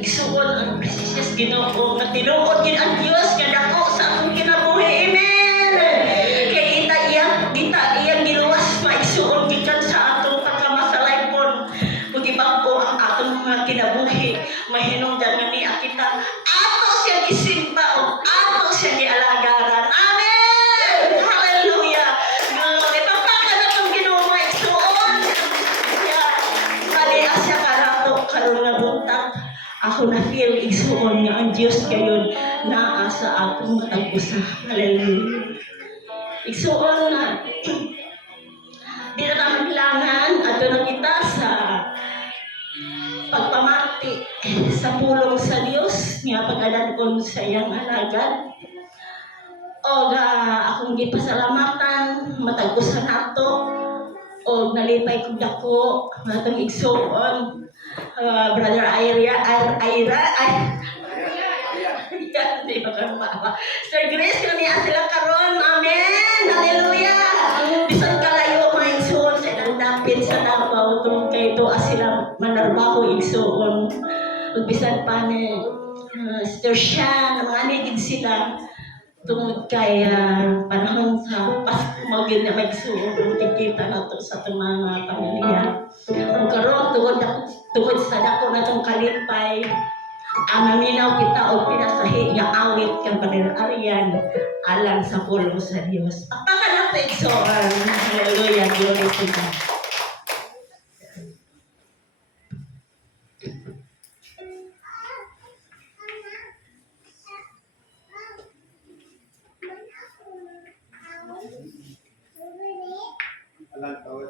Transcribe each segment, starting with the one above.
Igsuon ang precious Ginoo nga tinuod gid ang Dios nga dako sa akong kinabuhi. Amen. Kay iyang giluwas maigsuon gikan sa atong pagkamasalaypon. Kung ibangko ang atong mga kinabuhi, mahinungdan nga ni kita ato siya gisimba o ato siya gialagaran. Amen. Hallelujah. Glory. Pagpaka na itong Ginoo maigsuon. Kali asya karato karon nga buntag. Ako na feel igsuon nga ang Diyos kayon naa sa akong matag usa. Hallelujah. Igsuon nga di na kailangan ato na kita sa pagpamati sa pulong sa Dios nga pag-alagon sa iyang alagad. O akong gipasalamatan matag usa nato o nalipay kong dako matong igsuon. Brother Ira, Sir Grace, kami sila karon. Amen. Hallelujah. Bisan kalayo maigsuon sa ilang dapit sa Davao tungkol kay ito sila manarbaho igsuon. Bisan pa ni Sister Shan, mga anigid sila tungkol kay panahon sa Pasko magin na maigsuon. Tikita na to sa itong mga pamilya. Ang karon tungkol sa dako na itong kalipay, ang naminaw kita o pinasahi nga awit kang panirarian alang sa pulong sa Diyos. Pagpakan na po igsoon. Hallelujah. Glory to God.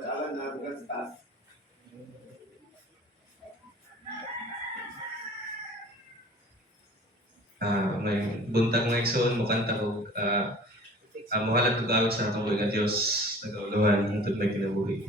Alan na bukas. May buntag nga igsoon mo kanta ko muhalat ko gawit sa atong nga Dios nagauluhan hangtod may kinabuhi.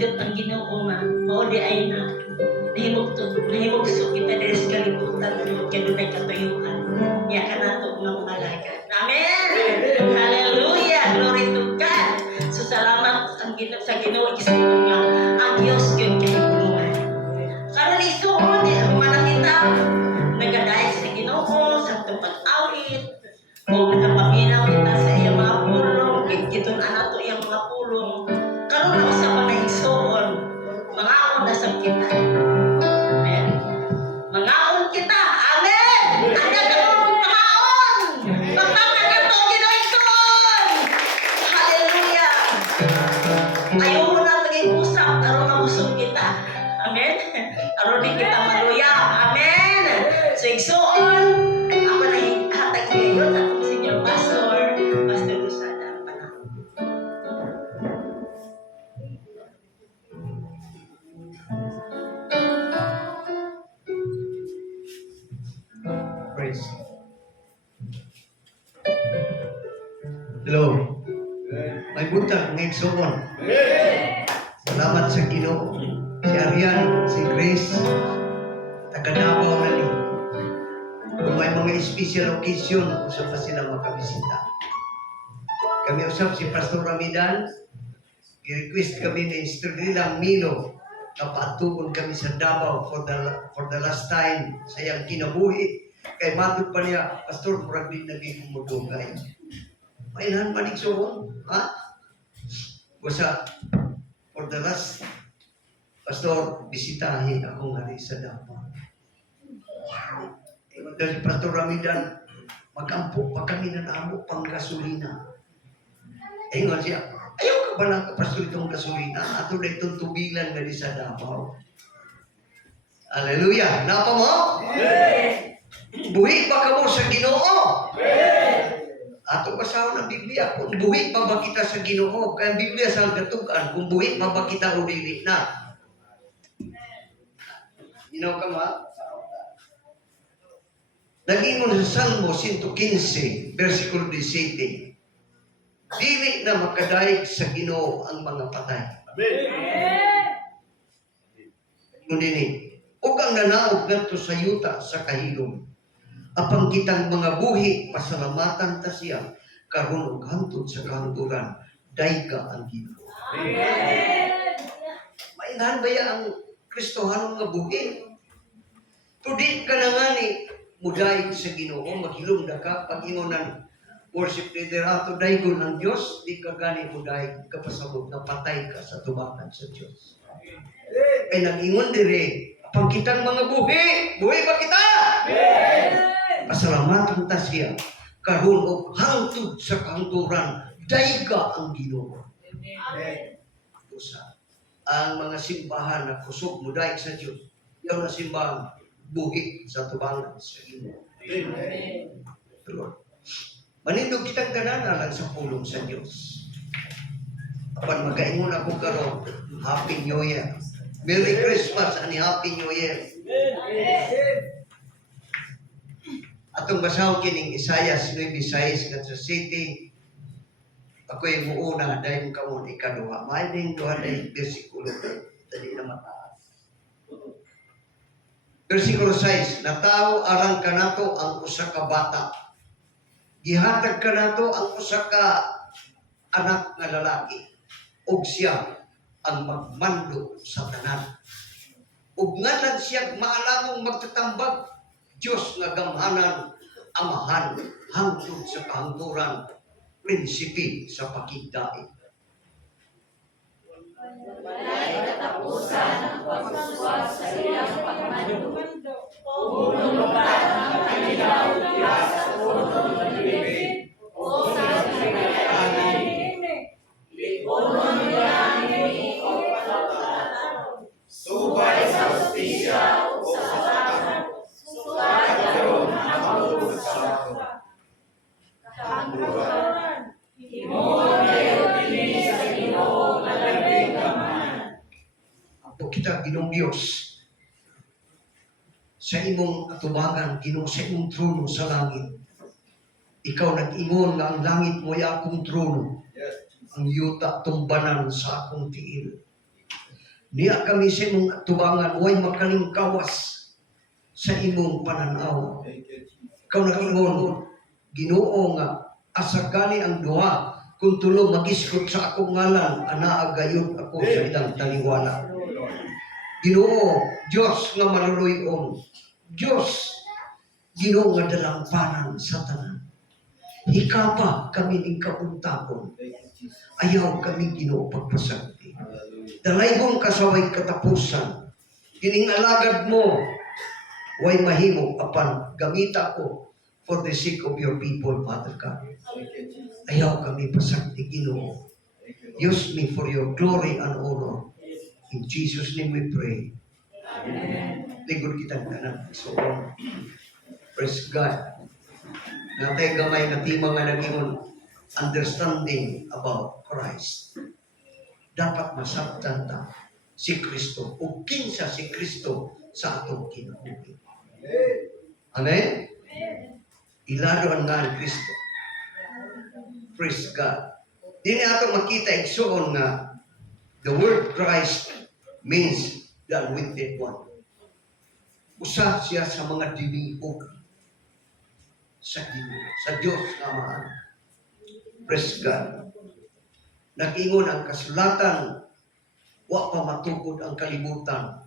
gigat ang Ginoo nga mao di ay na nahimugso kita diri sa kalibutan kay dunay katuyuan niya kanato nga mga alagad. Amen. Hallelujah. Glory to God. So salamat ang sa Ginoo Ginoo nga ang Dios gyud kay bulungan. Karon isuon ang manakita nagadayeg sa Ginoo sa pag-awit o nakapaminaw kita sa iyang mga pulong giton ato iyang mga pulong karon na usa pa na isuon mga na sa kita. Amen. Mangaon kita. Amen. Anda ka mo mangaon. Magtama ka to Ginoo isuon. Hallelujah. Ayaw mo na maging usap aron mausog kita. Amen. Aron di kita maluya. Amen. So igsuon ako na hatag ngayon at si inyong pastor Rosada ang panahon. Praise. Hello. May buntag ng igsoon. Salamat sa Ginoo. Si Arian, si Grace, taga Davao na ni. Kung may mga special occasion, usap pa sila makabisita. Kami usap si Pastor Ramidan, i-request kami ni Estrella Milo na paatugon kami sa Davao for the last time sa iyang kinabuhi. Kay matod pa niya, Pastor, murag din naging kumudugay. Mainhan maligsoon, ha? Basta, for the last, Pastor, bisitahin ako nga rin sa Davao. Dahil Pastor Ramidan, mag-ampo pa kami na naamo pang gasolina. Nga siya, ayaw ka ba lang Pastor itong gasolina? Ato na itong tubilan nga rin sa Davao. Hallelujah! Napa mo? Buhi ba ka mo sa Ginoo? Ato basaw ng Biblia, kung buhi pa ba kita sa Ginoo? Kaya ang Biblia sa katugan, kung buhi pa ba kita o dili na? Ginaw ka ma? Nagingon sa Salmo 115, versikulo 17, dili na makadaig sa Ginoo ang mga patay. Kundi ni, ug ang nanaog ngadto sa yuta sa kahilom. Apang kitang mga buhi, pasalamatan ta siya, karon ug hangtod sa kahangturan, dayga ang Ginoo. Maingan ba ang Kristohanong nga buhi? Tudi ka na nga ni, mudaig sa Ginoo, maghilom na ka, pag-ingon ng worship leader ato, daygon ang Diyos, di ka gani mudaig, kapasabot na patay ka sa tubakan sa Diyos. Ay nag-ingon dire, apang kitang mga buhi, buhi ba kita? Pasalamatan ta siya, karon og hangtod sa kahangturan, dayga ang Ginoo. Usa ang mga simbahan na kusog mudaig sa Dios, yaw na simbahan buhi sa tubangan sa Ginoo. Lord, manindog kitang ganana lang sa pulong sa Dios. Apan magaingon ako karon, Happy New Year. Merry Christmas and Happy New Year. Atong basaw kining Isaiah 9:6 nga sa city. Ako'y muuna dahil kamo ikaduha. May ding duha na bersikulo dali na mataas. Versikulo 6, natao arang kanato ang usa ka bata. Gihatag kanato ang usa ka anak nga lalaki. Ug siya ang magmando sa tanan. Ug ngalan siya maalamong magtatambag, Diyos nga gamhanan, amahan, hangtod sa kahangturan, prinsipi sa pakigdaig. Walay katapusan ang pagsuswag sa iyang pagmando. Umulukan ang kanilang Diyos sa punong malibig o sa kanilang lipunon niya ni o pagkakataon. Subay sa hustisya o sa kasama. Subay karoon ang maulog sa kahangturan. Himon kayo din sa Ginoo malabing gamahan. Apo kita Ginoong Diyos, sa imong atubangan, Ginoo, sa imong trono sa langit. Ikaw nag-ingon nga ang langit mo'y akong trono, ang yuta tumbanan sa akong tiil. Niya kami sa imong tubangan, way makalingkawas sa imong pananaw. Thank you, Jesus. Ikaw nakingon, Ginoo nga, asagani ang duha, kung tulo magiskot sa akong ngalan, anaa gayud ako sa ilang taliwala. Ginoo, Diyos nga maluluyon, Diyos, Ginoo nga dalampanan sa tanan. Hikapa kami ning kauntapon, Thank you, Jesus. ayaw kami Ginoo pagpasagdi. Hallelujah. Dalaybong kasaway katapusan, kining alagad mo, way mahimo apan gamita ko for the sake of your people, Father God. Thank you, Jesus. Ayaw kami pasagdi, Ginoo. Thank you, Lord. Use me for your glory and honor. In Jesus' name we pray. Ligod kitang kanan. So, praise God. Natay gamay na tima nga naging understanding about Christ. Dapat masabtan ta si Kristo o kinsa si Kristo sa atong kinabuhi. Amen? Ilado ang nga ang Kristo. Praise God. Dini ato makita igsuon nga the word Christ means the anointed one. Usa siya sa mga dinihog sa Ginoo, sa Diyos nga mahal. Praise God. Nag-ingon ang kasulatan, wa pa matukod ang kalibutan,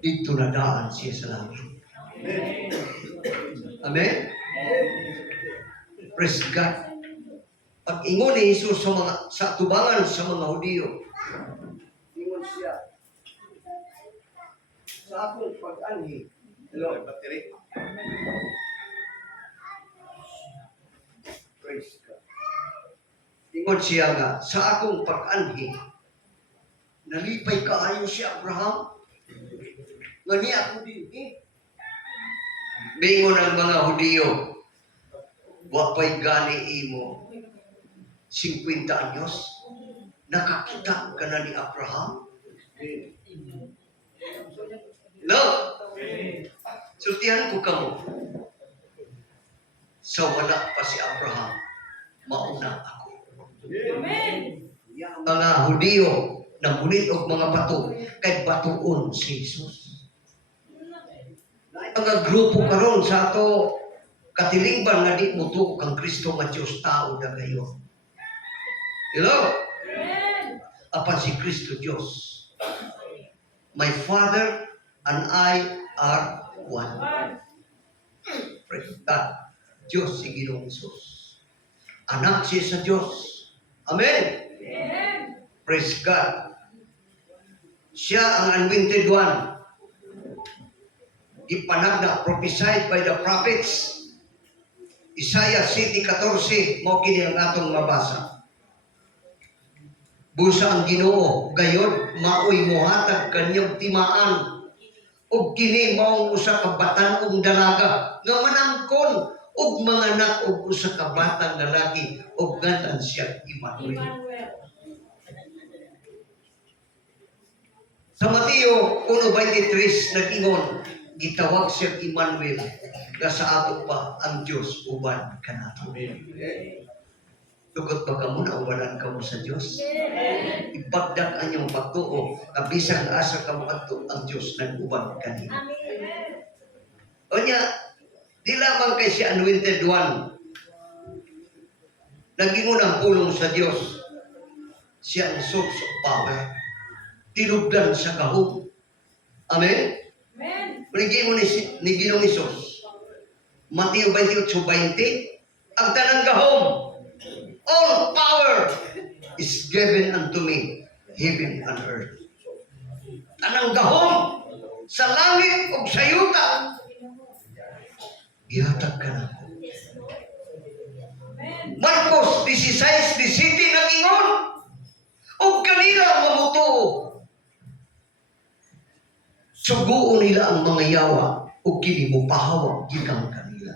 dito nadaan siya sa langit. Amen? Praise God. Pag-ingon ni Jesus sa tubangan sa mga Hudiyo, ingon siya, sa akong pag-anhi, Hello, battery. praise God. Ingon siya nga, sa akong pag-anhi, nalipay kaayo si Abraham, nga niya ako din Bingon ang mga Hudiyo, wapay gani imo 50 anyos, nakakita ka na ni Abraham? No. Sultihan ko kamo. Sa wala pa si Abraham, mauna ako. Amen. Mga Hudiyo na munit og mga bato, kay batuon si Jesus. Mga grupo karon sa ato katilingban nga di mo tuo kang Kristo nga Diyos tao na gayon. Hello? Amen. Apan si Kristo Diyos. My Father and I are one. Praise God. Diyos si Ginoong Isus. Anak siya sa Diyos. Amen. Amen. Praise God. Siya ang anointed one. Ipanagda, prophesied by the prophets. Isaiah 7:14, mo kini ang atong mabasa. Busa ang Ginoo, gayon maoy mohatag kanyang timaan. Ug kini maong usa ka batan-ong dalaga nga manangkon ug manganak og usa ka batang lalaki ug ngandan siya Emmanuel. Emmanuel. Sa Mateo 1:23 nag-ingon, gitawag siya Emmanuel, nga sa ato pa ang Diyos uban kanato. Tugot ba ka muna ubanan ka mo sa Diyos? Ibagdak ang iyong pagtuo, kabisan asa ka mo adto ang Diyos nag-uban kanina. Amen. O niya, di lamang kay si anointed one, nag-ingon ang pulong sa Diyos, siya ang source of power, tinugdan sa kahog. Amen? Amen. Pinigay mo ni Ginoong Isus. Mateo 28:20, ang tanang gahom, all power is given unto me, heaven and earth. Tanang gahom, sa langit o sa yuta, gihatag ka na. Amen. Marcos 16:17 nag-ingon, o kanila mamutuo. Suguon nila ang mga yawa o kini mo pahawag gikan kanila.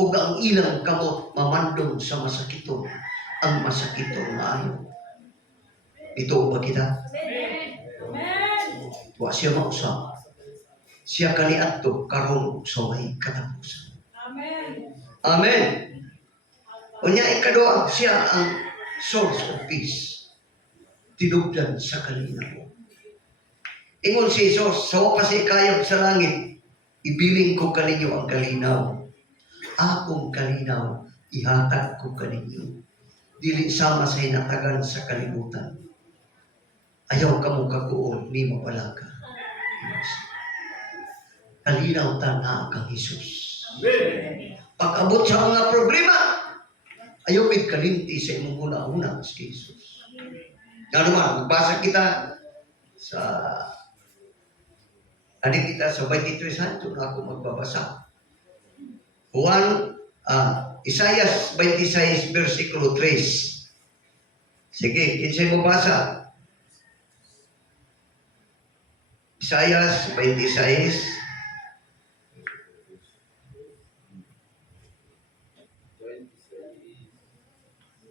O ang ilang kamot mamandong sa masakiton, ang masakiton na ayo. Ito ba kita? Amen. Wa siya mausap. Siya kaniadto karon sa may katapusan. Amen. Amen. Unya ikaduha siya ang source of peace. tinubdan sa kalinaw. Ingon si Jesus, sa pasikayab sa langit, ibiling ko kaninyo ang kalinaw. Akong kalinaw, ihatag ko kaninyo. Dili sama sa hinatagan sa kalibutan. Ayaw ka mong kakuon, ni mapala ka. Kalinaw tana kang Jesus. Pag-abot sa mga problema, ayaw may kalinti sa imong una-una si Jesus. Nga naman, magbasa kita sa kita sa 23 Santo na ako magbabasa. Isaias 26, versikulo 3. Sige, kinsay mo basa? Isaias 26,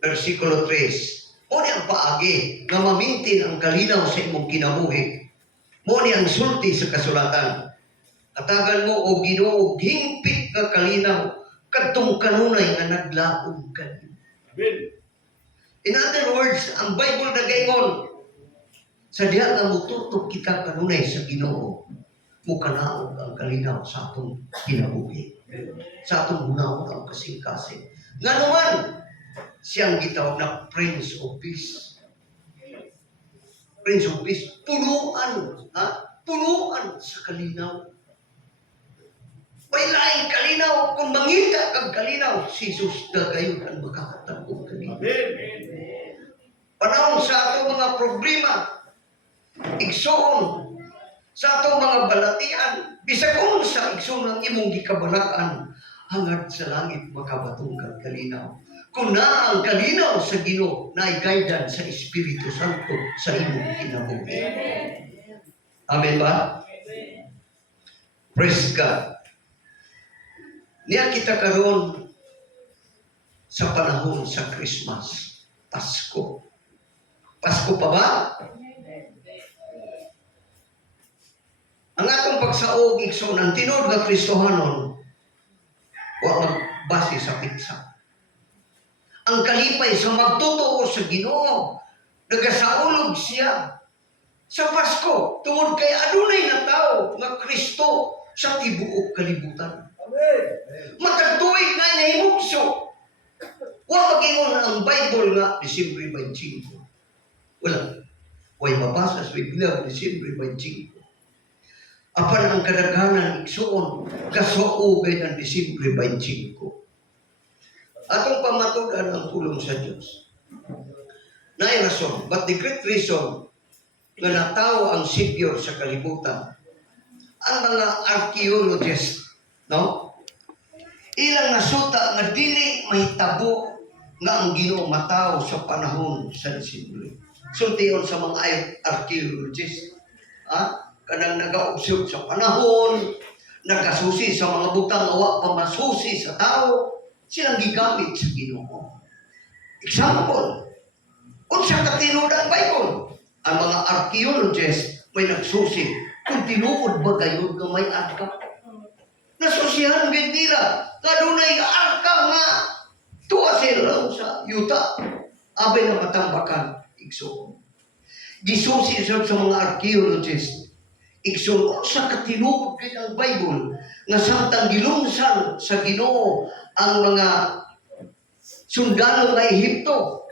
versikulo 3. Mo ni ang paagi nga mamintin ang kalinaw sa imong kinabuhi. Mo ni ang sulti sa kasulatan. Atagan mo o Ginoo hingpit nga kalinaw kadtong kanunay nga naglaom kanimo. In other words, ang Bible nagaingon sa diha nga mututok kita kanunay sa Ginoo, mukanaog ang kalinaw sa atong kinabuhi. Sa atong hunahon ang kasing-kasing. Nga naman, siyang gitawag na Prince of Peace. Prince of Peace, punuan, punuan sa kalinaw. May laing kalinaw, kung mangita kang kalinaw, si Jesus dagayon ang makakatagong kalinaw. Panahon sa atong mga problema, igsoon, sa atong mga balatian, bisag unsa igsoon ang imong gikabalakan, hangad sa langit makabatong kang kalinaw. Kung na ang kalinaw sa Ginoo na i-guidean sa Espiritu Santo sa imong kinabuhi. Amen ba? Praise God. Niya kita karon sa panahon sa Christmas, Pasko. Pasko pa ba? Ang atong pagsaog igsoon ang tinod nga Kristohanon wa magbase sa pitsa. Ang kalipay sa magtotoo sa Ginoo, nagasaulog siya sa Pasko tungod kay adunay na tao nga Kristo sa tibuok kalibutan. Matagtuig na nahimugso. Wa magingon ang Bible nga Disyembre 25. Wala. Way mabasa sa Biblia Disyembre 25. Apan ang kadaghanan igsoon kasuugay ng Disyembre 25. Atong pamatudan ang tulong sa Diyos. Naay rason, but the great reason nga natawo ang Savior sa kalibutan, ang mga archaeologists, no? Ilang nasuta nga dili mahitabo nga ang Ginoo matawo sa panahon sa Disyembre. Sultiyon sa mga archaeologists, kanang nag-observe sa panahon, nagasusi sa mga butang awa pa masusi sa tao, silang gigamit sa Ginoo. Example, unsa ka tinuod ang Bible? Ang mga archaeologists may nagsusi kung tinuod ba gayud nga may arka. Nasusihan gid nila nga dunay arka nga tuwa sila sa yuta abay na matambakan igsoon. Gisusi sa mga archaeologists igsoon unsa ka tinuod gid ang Bible nga samtang gilungsan sa Ginoo ang mga sundalo ng Ehipto.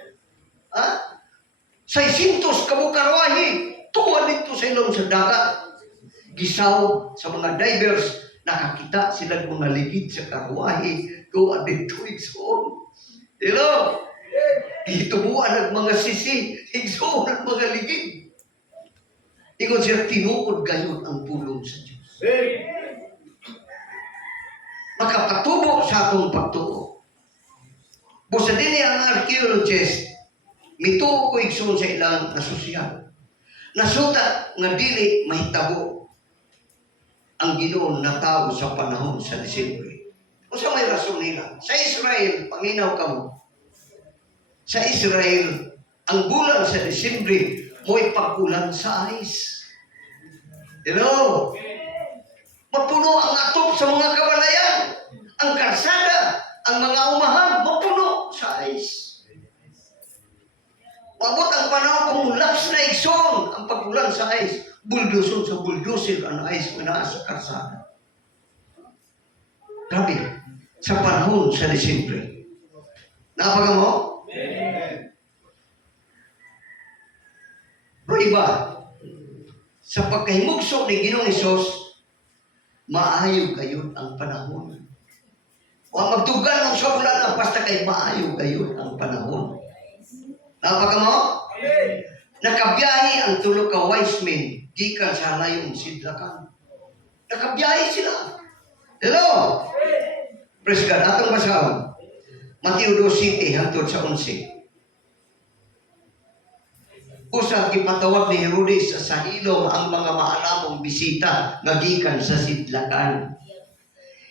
600 kabukarwahi tuwa dito sa ilong sa dagat. Gisaw sa mga divers, nakakita sila ng mga ligid sa karwahi tuwa dito igsoon. Hello? Gitubuan ang mga sisi, igsoon ang mga ligid. Ingon siya, tinuod gayon ang pulong sa Diyos. Makapatubo sa atong pagtuo. Busa din ang archaeologist, mituo ko igsoon sa ilang nasusiyan. Nasuta nga dili mahitabo ang Ginoo na tao sa panahon sa Disyembre. Usa may rason nila. Sa Israel, paminaw kamo. Sa Israel, ang bulan sa Disyembre mo'y pagkulan sa ice. Hello? Mapuno ang atop sa mga kabalayan. Ang karsada, ang mga umahan, mapuno sa ice. Abot ang panahon kung laps na igsoon ang pag-ulan sa ice. Bulduson sa buldusir ang ice na naa sa karsada. Grabe. Sa panahon sa Disyembre. Napaga mo? Pero iba, sa pagkahimugso ni Ginoong Hesus, maayo kayo ang panahon. O magtugan ng sa ulan, basta kay maayo kayo ang panahon. Napaga mo? Nakabiyahe ang tulo ka wise men gikan sa layong sidlakan. Nakabiyahe sila. Hello? Praise God. Atong basahon. Mateo 2:7 hangtod sa 11. Usab gipatawag ni Herodes sa ilong ang mga maalamong bisita nga gikan sa sidlakan.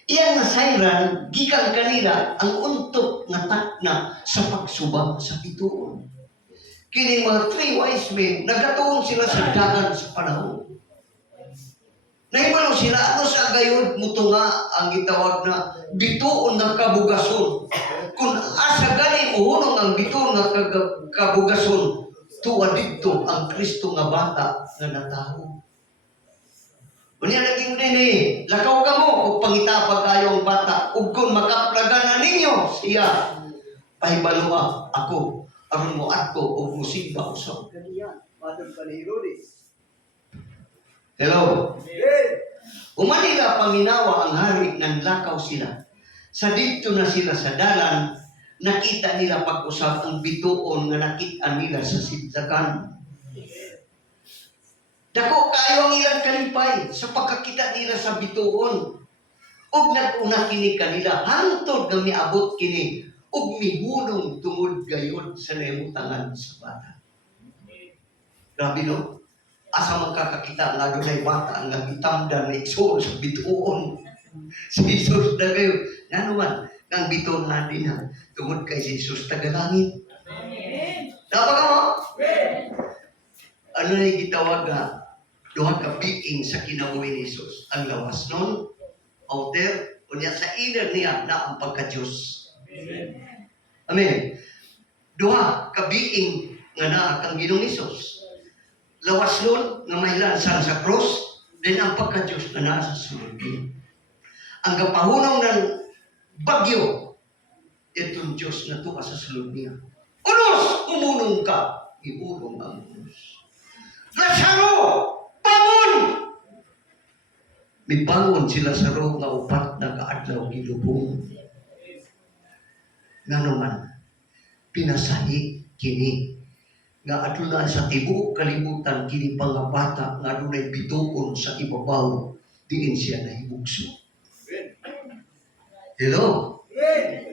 Iyang nasayran gikan kanila ang untok nga takna sa pagsubang sa bituon. Kini mga 3 wise men nagatuon sila sa dagan sa panahon. Nahibalo sila ano sa gayud mutunga ang gitawag na bituon ng kabugason. Kung asa gani uhunong ang bituon ng kabugason, tuwa dito ang Kristo nga bata nga nataho. Unya naging nini, lakaw ka mo kung pangitapag kayo ang bata, ug kung makaplagan na ninyo siya, pahibalua ako, aron mo atko o musimba usab. Kaniya, Father Herodes. Hello? Umanila paminawa ang hari ng lakaw sila. Sa dito na sila sa dalan, nakita nila pag-usap ang bituon nga nakita nila sa sidlakan. Dako kayo ang ilang kalipay sa pagkakita nila sa bituon. Ug nag-una kini kanila, hantod nga miabot kini, ug mihunong tungod gayon sa nahimutangan sa bata. Grabe no? Asa magkakakita nga dunay bata nga gitamdan na igsoon sa bituon. Si Jesus na kayo. Nga naman, ang bituon natin na tungod kay Jesus tagalangit. Dapat mo? Ano na gitawag na duha ka biking sa kinabuhi ni Jesus? Ang lawas nun, outer, unya sa inner niya na ang pagka-Diyos. Amen. Duha ka biking nga na kang Ginoong Hesus. Lawas nun, nga mahilansan sa cross, then ang pagka-Diyos na nasa sulod. Ang kapahunong ng bagyo, itong Diyos na tuka sa sulod niya. Unos, umunong ka, iulong ang unos. Lazaro, bangon! May bangon sila sa roog nga upat na kaadlaw gilubong. Nga naman, pinasahi kini nga aduna sa tibuok kalibutan kini mga bata nga adunay bituon sa ibabaw diin siya nahibugso. Hello?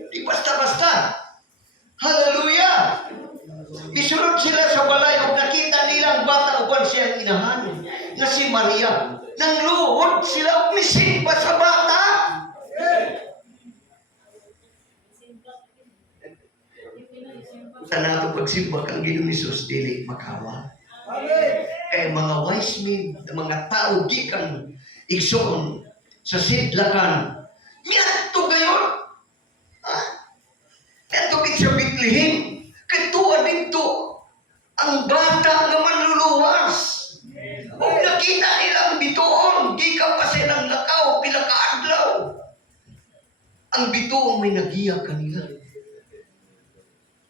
Di basta-basta. Hallelujah! Isunod sila sa balay ug nakita nilang bata uban siya inahan nga si Maria. Nang luhod sila ug misimba sa bata. Sa nato pagsimba kang Ginoong Hesus dili makawa. Kay mga wise men, mga tao gikan igsoon sa sidlakan. Miadto gayon. Adto gid sa Bethlehem. Kay tuwa dito ang bata nga manluluwas. Ug nakita nila ang bituon, gikan pa silang lakaw pila ka adlaw. Ang bituon may nagiya kanila.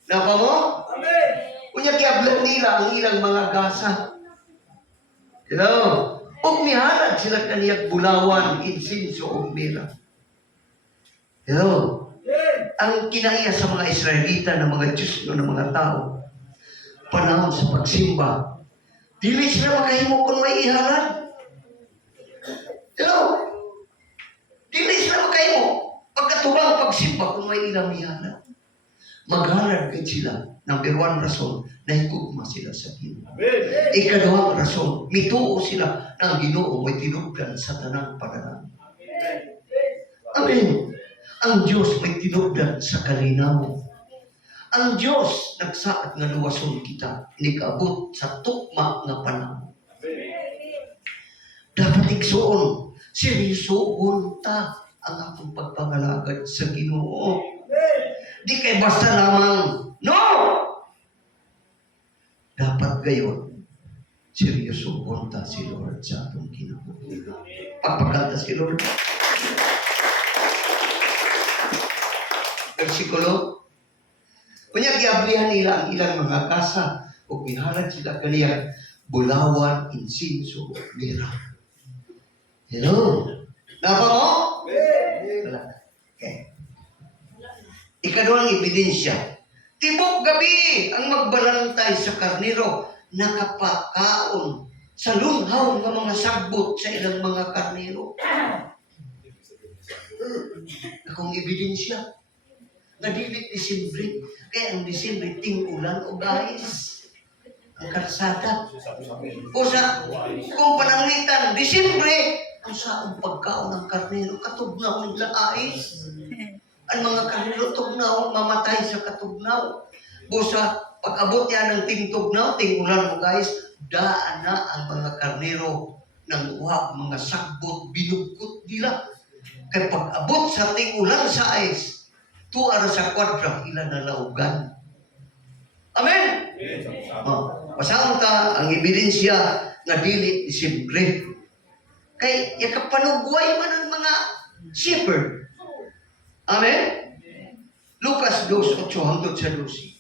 Napa mo? Amen. Unya kiablan nila ang ilang mga gasa. Hello? Ug mihalad sila kaniyang bulawan, insinso ug mira. Hello? Ang kinaiya sa mga Israelita na mga Diyos na mga tao, panahon sa pagsimba, dili sila makahimo kung may ihalad. Hello? Dili sila makahimo pagkatubang pagsimba kung may ilang ihalad. Maghalad ka sila. Number 1 rason, nahigugma sila sa Ginoo. Ikadawang rason, mituo sila ng Ginoo may tinubdan sa tanang padanan. Amen. Ang Diyos may tinubdan sa kalinaw. Ang Diyos nagsaad nga luwason kita, nikaabot sa tukma nga panahon. Dapat igsuon, seryosoon ta ang akong pagpangalagad sa Ginoo. Di kay basta lamang. No! gayon, seryoso punta si Lord sa atong kinabuhi. Pagpagkanta si Lord. Versikulo. Kunya giablihan nila ang ilang mga kasa o gihalad sila kaniya bulawan, insinso, mira. Hello? Napa mo? Wala. Okay. Ikaduhang ebidensya. Tibok gabi ang magbalantay sa karniro nakapakaon sa lunghaw ng mga sagbot sa ilang mga karniro. Akong ebidensya. Nadilit Disimbre. Kaya ang Disimbre, ting-ulan o guys. Ang karsada. O sa, kung pananglitan, Disimbre, ang saong pagkaon ng karnero, katugnaw ng laais. Ang mga karnero tugnaw, mamatay sa katugnaw. O sa, pag-abot niya ng ting-tugnaw, ting-ulan mo guys, daan na ang mga karnero ng uwag, mga sagbot, binugkot nila. Kaya pag-abot sa ting-ulan sa ais, tuara sa kwadra, ilan na laugan. Amen? Pasang ta ang ebidensya na dili Disimbre. Kay yakapanugway man ang mga shepherd. Amen? Lucas 2:8-12.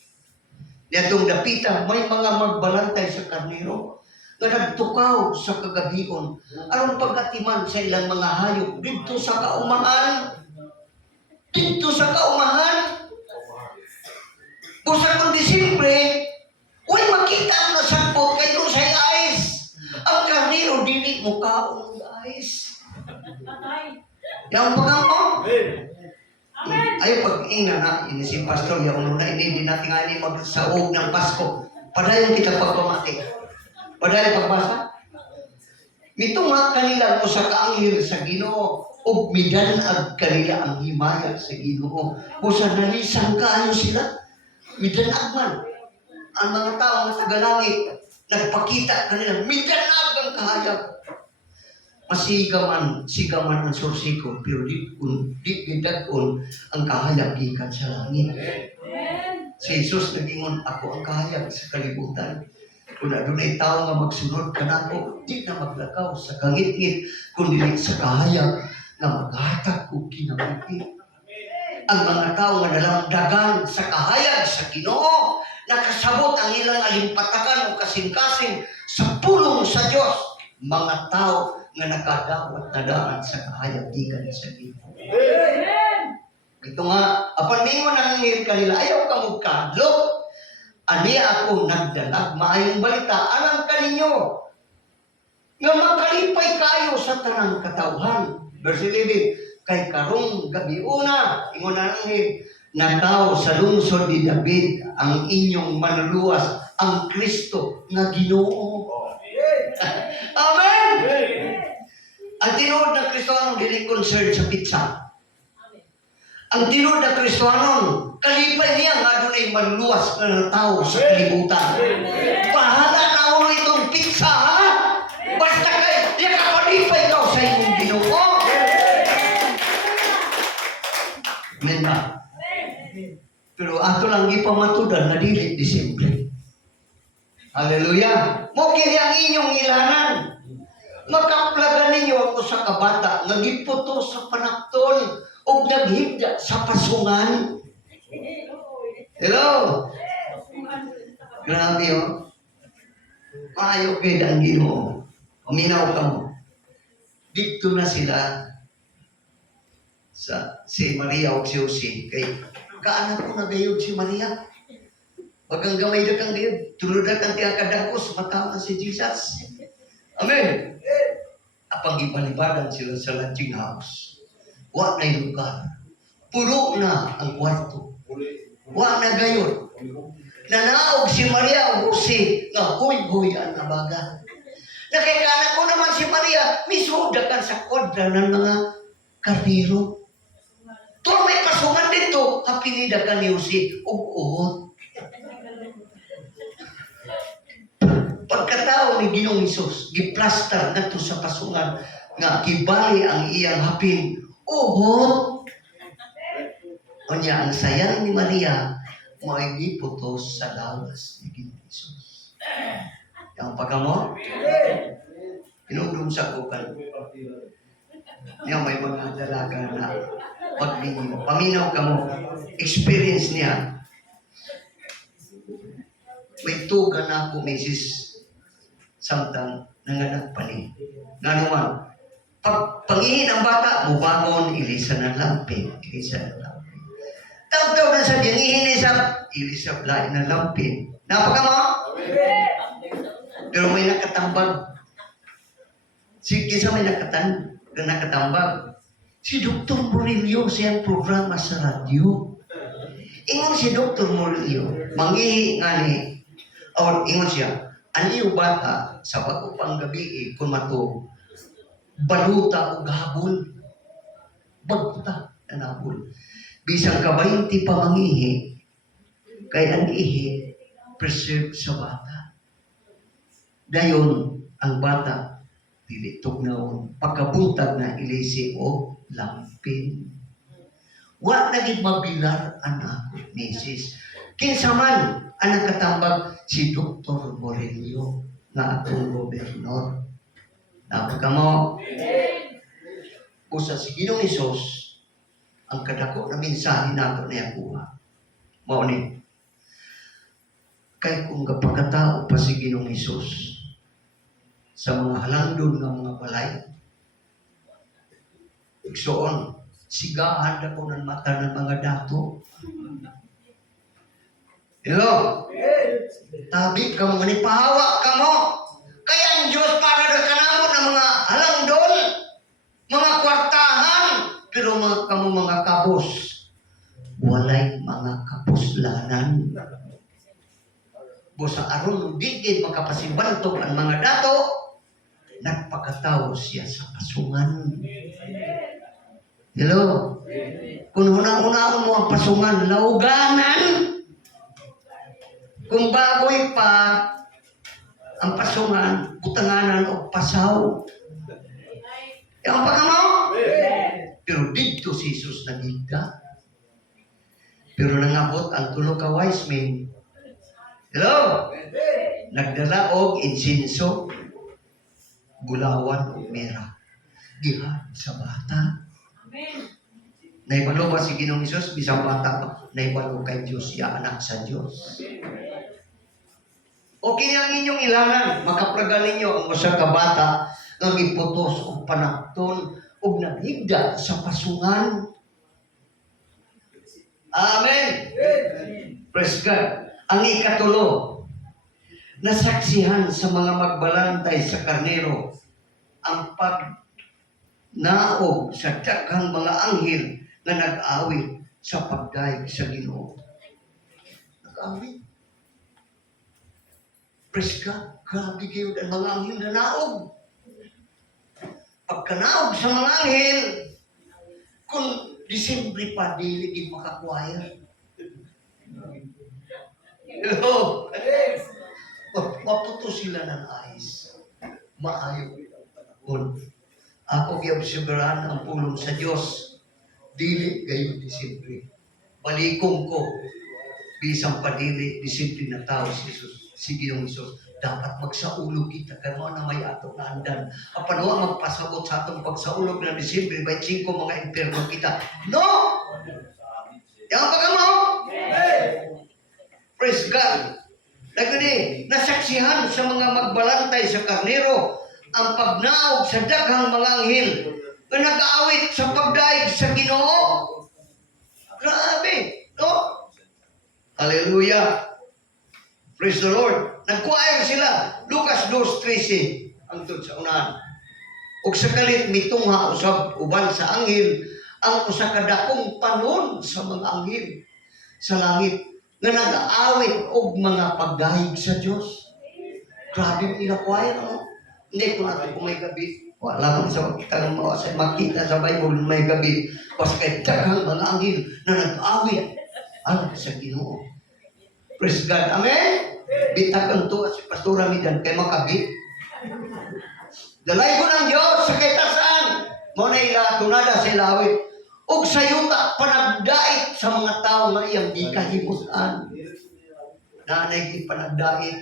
Nitong dapita, may mga magbalantay sa karnero na nagtukaw sa kagabion aron pagatiman sa ilang mga hayop dito sa kaumahan. Dito sa kaumahan. O sa kung Disimbre, uy makita ang nasakot kay doon sa ice. Ang karnero, dili mo kaon ng ice. Patay. Yang pagkampo. Amen. Ayaw pag-ina na, ini si Pastor, yung una, hindi natin nga ini magsaog ng Pasko. Padayon kita pagpamati. Padayon pagbasa. Mitunga kanila o sa kaanghel sa Ginoo, o midanag kanila ang himaya sa Ginoo. O sa nalisang kaayo sila, midanag man. Ang mga tao nga tagalangit, nagpakita kanila, midanag ang kahayag. Sigaman ang sursiko, pero di gidagon ang kahayag gikan sa langit. Amen. Si Jesus nagingon, ako ang kahayag sa kalibutan. Kung adunay tao nga magsunod kanako, di na maglakaw sa kangit-ngit, kundi sa kahayag na maghatag ko kinabuhi. Ang mga tao nga nalamdagan sa kahayag sa Ginoo, nakasabot ang ilang alimpatakan o kasing-kasing sa pulong sa Diyos. Mga tao nga nakadawat na daan sa kahayag gikan sa Ginoo. Amen. Ito nga, apan mingon ang ngir kanila, ayaw ka magkadlok. Ani ako nagdalag, maayong balita, alam ka ninyo, nga makalipay kayo sa tanang katawhan. Verse 11, kay karong gabi una, ingon ang ngir, nataw sa lungsod ni David ang inyong manluluwas, ang Kristo na Ginoo. Amen! Ang tinuod ng Kristohanon, dili concerned sa pizza. Ang tinuod ng Kristohanon, kalipay niya nga doon ay manluwas na tao sa kalibutan. Bahala na ulo itong pizza, ha? Basta kayo, yakakalipay ka sa inyong Ginoo. Amen ba? Pero ato lang ipamatudan na dili Disimbre. Hallelujah! Mo kini ang inyong ilanan. Makaplagan ninyo ako sa kabata, nagiputo sa panakton, o naghigda sa pasungan. Hello? Grabe oh. Maayo kayo ang Ginoo. Uminaw ka mo. Dito na sila sa si Maria o si Jose. Kay kaanak ko na gayod si Maria. Bagang gamay na kang gayod. Tulad na kang tiyakadakos, matawa si Jesus. Amen. Apang ipalibadan sila sa lodging house. Wa na yung lugar. Puro na ang kwarto. Wa na gayon. Nanaog si Maria o Jose nga huy-huy ang nabaga. Nakikanak ko naman si Maria, misudakan sa kodra ng mga karniro. Tuwa may pasungan dito, hapinidakan ni Jose, ug-uhot. Pagkatao ni Ginoong Hesus, giplastar nato sa pasungan nga kibali ang iyang hapin. Uhot! O niya, ang sayang ni Maria, may giputos sa lawas ni Ginoong Hesus. Yang pagkamo? Inundum sa kukan. Niya may mga dalaga na paglingo. Paminaw ka mo. Experience niya. May tuga na ako, Mrs. Samtang nanganak pa ni. Nga naman, pag pangihin ang bata, mubangon, ilisa ng lampin. Ilisa ng lampin. Taw-taw na sa dingihin isa, ilisa lain ng lampin. Napaka mo? Pero may nakatambag. Kisa may nakatambag. Si Dr. Murillo siyang programa sa radyo. Ingon si Dr. Murillo, mangihi nga ni, o ingon siya, aniyo bata sa bago pang gabi kung mato, baluta o gabon, baguta na nabol. Bisang ka 20 pa mangihi, kay ang ihi, preserve sa bata. Dayon, ang bata, pilitog na pagkabuntag na ilisi o lampin. Wa naging mabilar anak, Mrs. Kinsa man ang nakatambag si Dr. Murillo na atong gobernador. Napaka mo. Usa si Ginoong Hesus ang kadako na mensahe nato na yakuha. Mao ni. Kay kung kapagkatao pa si Ginoong Hesus sa mga halangdon ng mga balay, igsoon, sigahan ako ng mata ng mga dato. Hello? Tabi ka mo, manipahawa ka mo. Kaya ang Diyos para na kanamo ng mga halangdon, mga kwartahan, pero mga kapos, walay mga kapuslanan. Busa aron digid makapasibantog ang mga dato, nagpakataw siya sa pasungan. Hello? Kung hunang-hunang mo ang pasungan, lauganan. Kung bagoy pa ang pasungan, butanganan o pasaw. Yung pagkamo? Pero dito si Jesus nagigda. Pero nangabot ang tulo ka wise men. Hello? Nagdala og insinso, gulawan o mera. Gihad sa bata. Amen. Naibalo ba si Ginoong Hesus? Bisang bata pa. Naibalo kay Diyos, ya anak sa Diyos. Okay ang inyong ilanan. Makapragal ninyo ang usa ka bata nga giputos o panakton o naghigda sa pasungan. Amen. Praise God. Ang ikatulo, nasaksihan sa mga magbalantay sa karnero ang pagnaog sa daghang mga anghel na nag-awit sa pagdaig sa Ginoo. Nag-awit. Praise God. Grabe kayo ang mga anghel na naog. Pagkanaog sa mga anghel, kung Disyembre pa, diligid makakwire. Hello? Maputo sila ng eyes. Maayo. Ako giobserbahan ang pulong sa Diyos. Dili gayon Disyembre. Balikom ko. Bisang padili, Disyembre na tao si Jesus. Si Ginoong Hesus. Dapat magsaulog kita. Kaya na may ato na andan. Apanawa magpasabot sa atong pagsaulog na Disyembre. By 5 mga imperno kita. No! Yang pagkamo? Praise God. Nagani, nasaksihan sa mga magbalantay sa karnero ang pagnaog sa daghang mga anghel na nag-aawit sa pagdaig sa Ginoo. Grabe, no? Hallelujah. Praise the Lord. Nagkuayon sila. Lucas 2:13 ang tud sa unahan. Ug sa kalit mitungha usab uban sa anghel ang usa ka dakong panon sa mga anghel sa langit nga nag-aawit og mga pagdahig sa Dios. Grabe inakuayan, no? Hindi ko natin kung may gabi. Wala man sa makita sa Bible may gabi. Pas kay daghang mga anghel na nag-aawit alang sa Ginoo. Praise God. Amen? Bitakan to si Pastora Midan kay makabi. Dalay ko ng Diyos sa kaitasan. Mo na ila tunada sa ilawit. Og sa yuta panagdait sa mga tao nga iyang di kahimutan. Nanay di panagdait.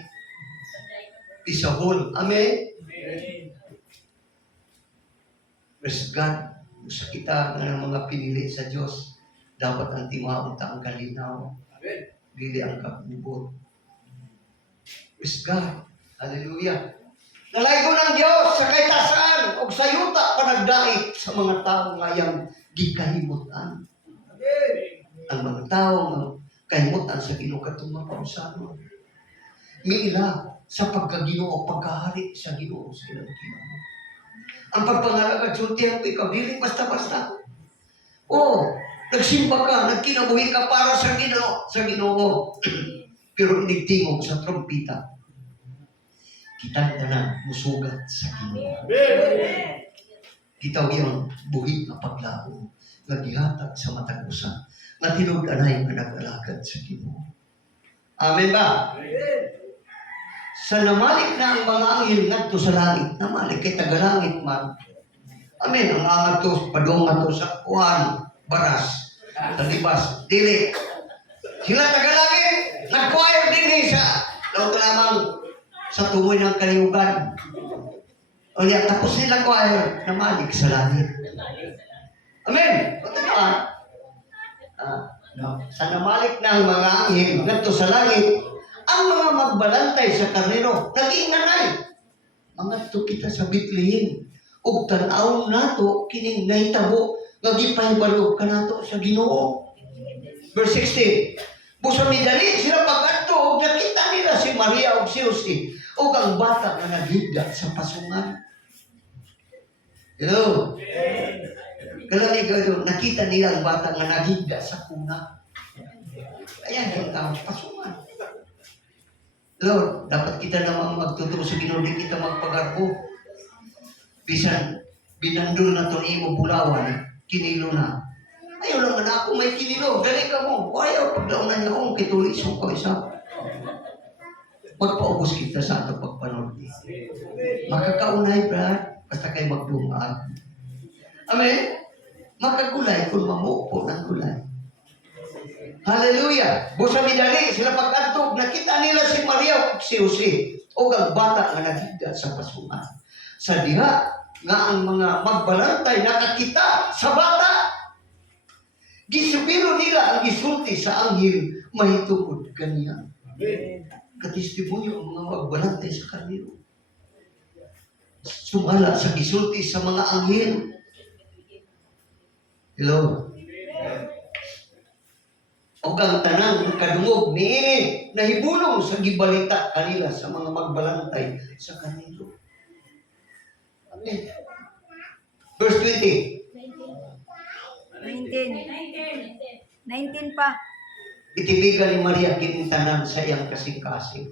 Pisahol. Amen? Praise God. Sa kita ng mga pinili sa Diyos, dapat ang timaon ta ang kalinaw. Dili ang kabubot. Praise God. Hallelujah. Nalaygo ng Diyos sa kaitasan o sa yuta panagdait sa mga tao ngayang gikahimutan. Ang mga tao nga kahimutan sa Ginoo katong mapausanon. Miila sa pagkaginoo, pagkahari sa Ginoo sa ilang Ginoo. Ang pagpangalagad, sultihan ko ikaw, dili basta-basta. Oo, nagsimba ka, nagkinabuhi ka para sa Ginoo. Pero inigtingog sa trompita. Kita na musugat sa Ginoo. Kita yung buhi na paglao, nagihatag sa matag usa, na tinud-anay nga nag-alagad sa Ginoo. Amen ba? Sa namalik na ang mga anghel ngadto sa langit, namalik kay tagalangit man. Amen, ang angat to, padung to sa kuhan, baras, talibas, dili. Sila tagalangit, nag-choir din sa, laut lamang sa tumoy ng kaliyugan. O niya, tapos nila choir, namalik sa langit. Amen. Sa namalik na ang mga anghel ngadto sa langit, ang mga magbalantay sa karnero, nag-iinganay. Mga to kita sa Bethlehem. Ug tan-aw nato kining nahitabo nga gipahibalo kanato sa Ginoo. Verse 16. Busa midali sila pag-adto ug nakita nila si Maria ug si Jose ug ang bata nga naghigda sa pasungan. Hello. Kalami kayo, nakita nila ang bata nga naghigda sa kuna. Ayan ang pasungan. Lord, dapat kita naman magtuturo sa Ginoo, di kita magpagarbo. Bisan, binandol na ito imo bulawan, kinilo na. Ayaw lang na ako may kinilo, dali ka mo. Ayaw, paglaunan niya akong kituliso ko isa. Magpaubos kita sa ato pagpanood. Makakaunay, Brad, basta kayo magdungaan. Amen? Makagulay kung mamupo ng gulay. Hallelujah! Busa midali, sila pagkatog, nakita nila si Maria ug si Jose o ang bata nga naghigda sa pasungan. Sa diha, nga ang mga magbalantay nakakita sa bata. Gisubiro nila ang gisulti sa anghel, mahitungod kaniya. Katestimonyo ang mga magbalantay sa kanilo. Sumala sa gisulti sa mga anghel. Hello? O ang tanang kadungog niini nahibulong sa gibalita kanila sa mga magbalantay sa kanilo. Amen. Verse 20. 19 pa. Itibigan ni Maria kining tanan sa iyang kasing-kasing.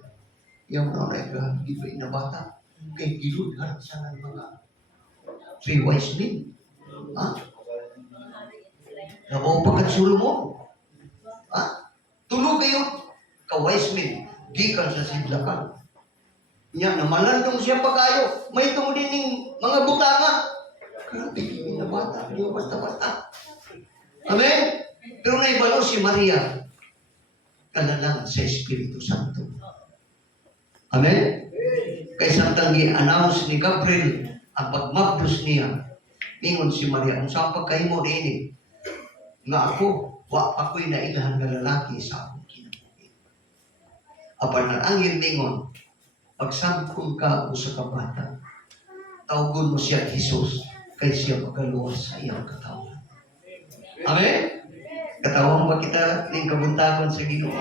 Yung nanay grabe gibay na bata. Kay giludhan sa mga three wise men. Ha? Nabaw pagkat Solomon. Ha? Tulog kayo, ka-wise men, gikan sa sidlakan. Niya, namalandong siya pagayo, may tumulining mga butanga. Grabe, hindi na bata, hindi basta-basta. Amen? Pero naibalo si Maria, kalalang sa Espiritu Santo. Amen? Kay samtang i-announce ni Gabriel ang pagmaplos niya, mingon si Maria, ang saan pagkahimo rin nga ako, wa ako'y nailahan na lalaki sa akong kinabuhi. Apan ang anghel mingon, pagsamkon ka o sa kabata, tawgon mo siya Jesus, kay siya magaluwas sa iyang katawan. Amen? Katawan ba kita ng kabuntagon sa Ginoo?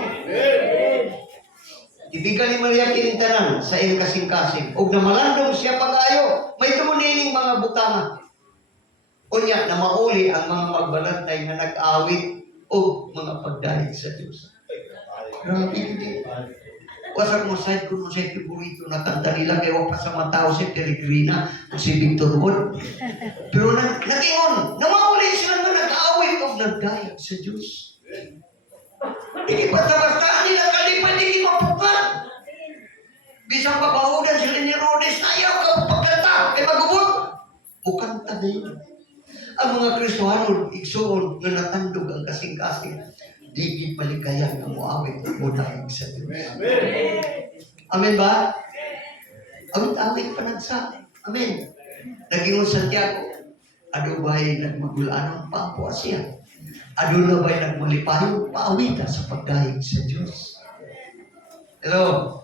Ibigan ni Maria kinintanan sa iyang kasing-kasing, ug namalandong siya pag-ayo, may tumulining mga butanga. Unya na mauli ang mga magbalantay na nag-awit o mga pagdahil sa Diyos. Grabe hindi. Wasak mo side ko mo siya favorito na kanta nila kaya wapa sa matao si Peregrina o si Victor Wood. Pero nag-ion, namawali sila na nag-awit o nagdahil sa Diyos. Hindi basta-basta nila kalipad, hindi mapupan. Bisang papahudan sila ni Rhodes, ayaw ka pagkanta, kay magubot. Mukanta na yun. Ang mga Kristohanon, igsoon, nga natandog ang kasing-kasing, di palikayan ang muawit mo dahil sa Diyos. Amen ba? Awit-awit pa nagsa. Amen. Naging Santiago. Ado ba'y nagmagulaan ng pampo siya? Ado na ba'y nagmalipayo? Paawita sa pagdahig sa Diyos. Hello?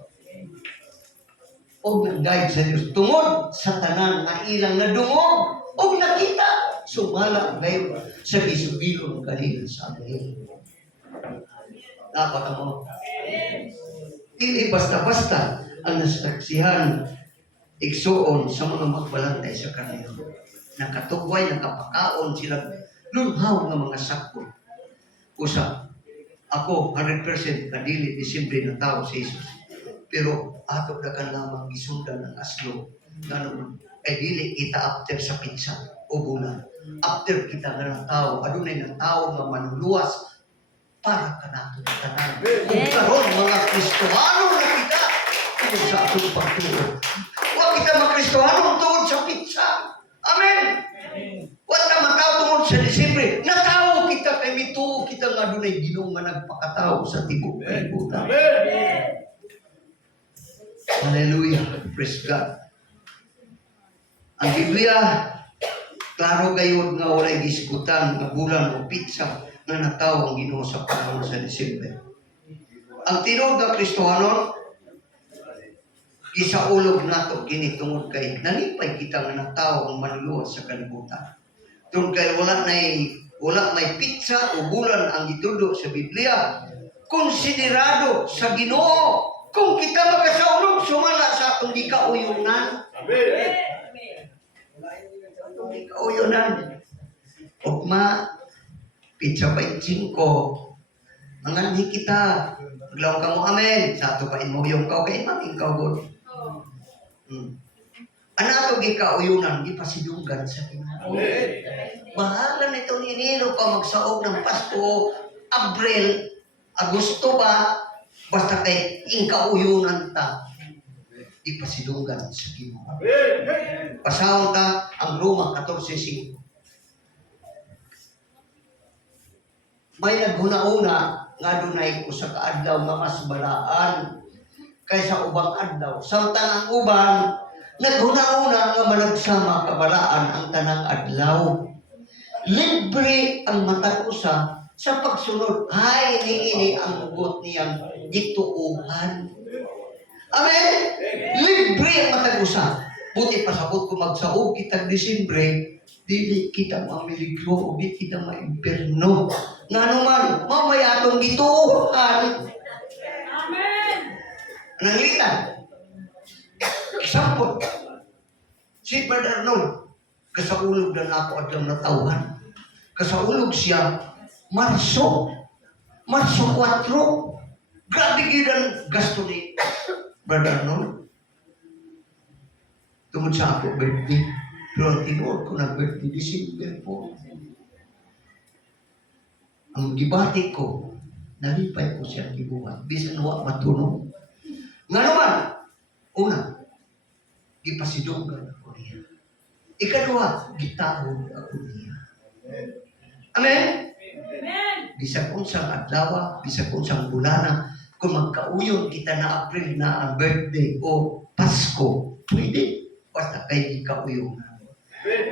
O nagdahig sa Diyos. Tungod sa tanan na ilang nadungog. O nakita. Sumala ngayon sa isubilong kanina sa amin. Dapat mo. Hindi basta-basta ang nasaksihan igsuon sa mga magbalantay sa kanila. Nakatugway, nakapakaon sila lunhaw ng mga sakot. Usa, ako 100% kadili disimple na tao sa Jesus. Pero ato na ka lamang isundan ng aslo na naman ay dili kita after sa pinsa o bulan. After kita na ng tao, adunay ng tao nga manuluwas para ka nato ng tanan. Kung karon mga Kristohano na kita tungod sa atong pagtuo. Huwag kita makristohano tungod sa pinsa. Amen! Huwag ka matao tungod sa Disyembre. Natao kita kay mituo kita nga dunay Ginoo nga nagpakatao sa tibok kalibutan. Hallelujah. Praise God. Ang Biblia, klaro kayo nga walay gisgutan nga bulan o pitsa na nataw ang Ginoo sa panahon sa Disyembre. Ang tinuod nga Kristohanon, isaulog nato kini tungod kay nalipay kita nga nataw ang manluwas sa kalibutan. Tungod kay wala may pitsa o bulan ang gitudo sa Biblia, konsiderado sa Ginoo. Kung kita makasaulog, sumala sa atong di kauyunan. Amen. Atong di kauyunan. Ugma, pitsa 25. Manganhi kita. Maglaw ka mo, amen. Sa ato pa imuyong ka, kay maming ka god. Ano ato gi kauyunan, di pasidunggan sa Ginoo. Bahala nito ni Nino ka magsaog ng Pasko, Abril, Agosto ba, basta kay ingkauyunan ta, di pasidunggan sa Ginoo. Pasahon ta ang Roma 14:5. May naghuna-una nga dunay usa ka adlaw nga mas balaan kaysa ubang adlaw. Samtang ang uban naghuna-una nga managsama kabalaan ang tanang adlaw. Libre ang matag usa sa pagsunod. Ay, niini ang ugot niyang gituuhan. Amen? Libre ang matag usa. Buti pasabot ko magsaog kitang Disyembre, dili kita mamiligro o di kita maimperno. Nga naman, mamaya itong gituuhan. Amen! Nanglitan. Example. Si Brother Arnold, kasaulog na ako at lang natauhan. Kasaulog siya, Marso 4. Grabe yun ang gasto ni Brother Arnold. Tungod sa ako birthday. Pero ang tinuod ko na birthday, December po. Ang gibati ko, nalipay ko siya gibuhat. Bisan wa matunog. Nga naman, una, gipasidunggan ako niya. Ikaduha, gitahod ako niya. Amen? Amen. Bisa kung sang adlaw, bisa kung sang bulana, kung magkauyon kita na April na ang birthday o Pasko, pwede. Basta kay ikauyon.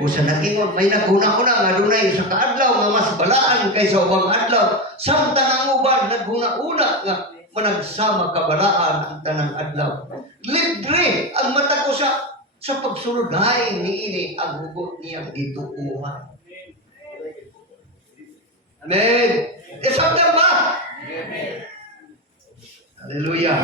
Kung sa nagingon, may naghuna-una nga dunay sa kaadlaw nga mas balaan kaysa ubang adlaw. Samtang ang uban, naghuna-una nga managsama kabalaan ang tanang adlaw. Libre ang mata ko sa pagsunod. Hay, niini ang hugot niyang dituuhan. Amen. Isabdan ba? Amen. Hallelujah.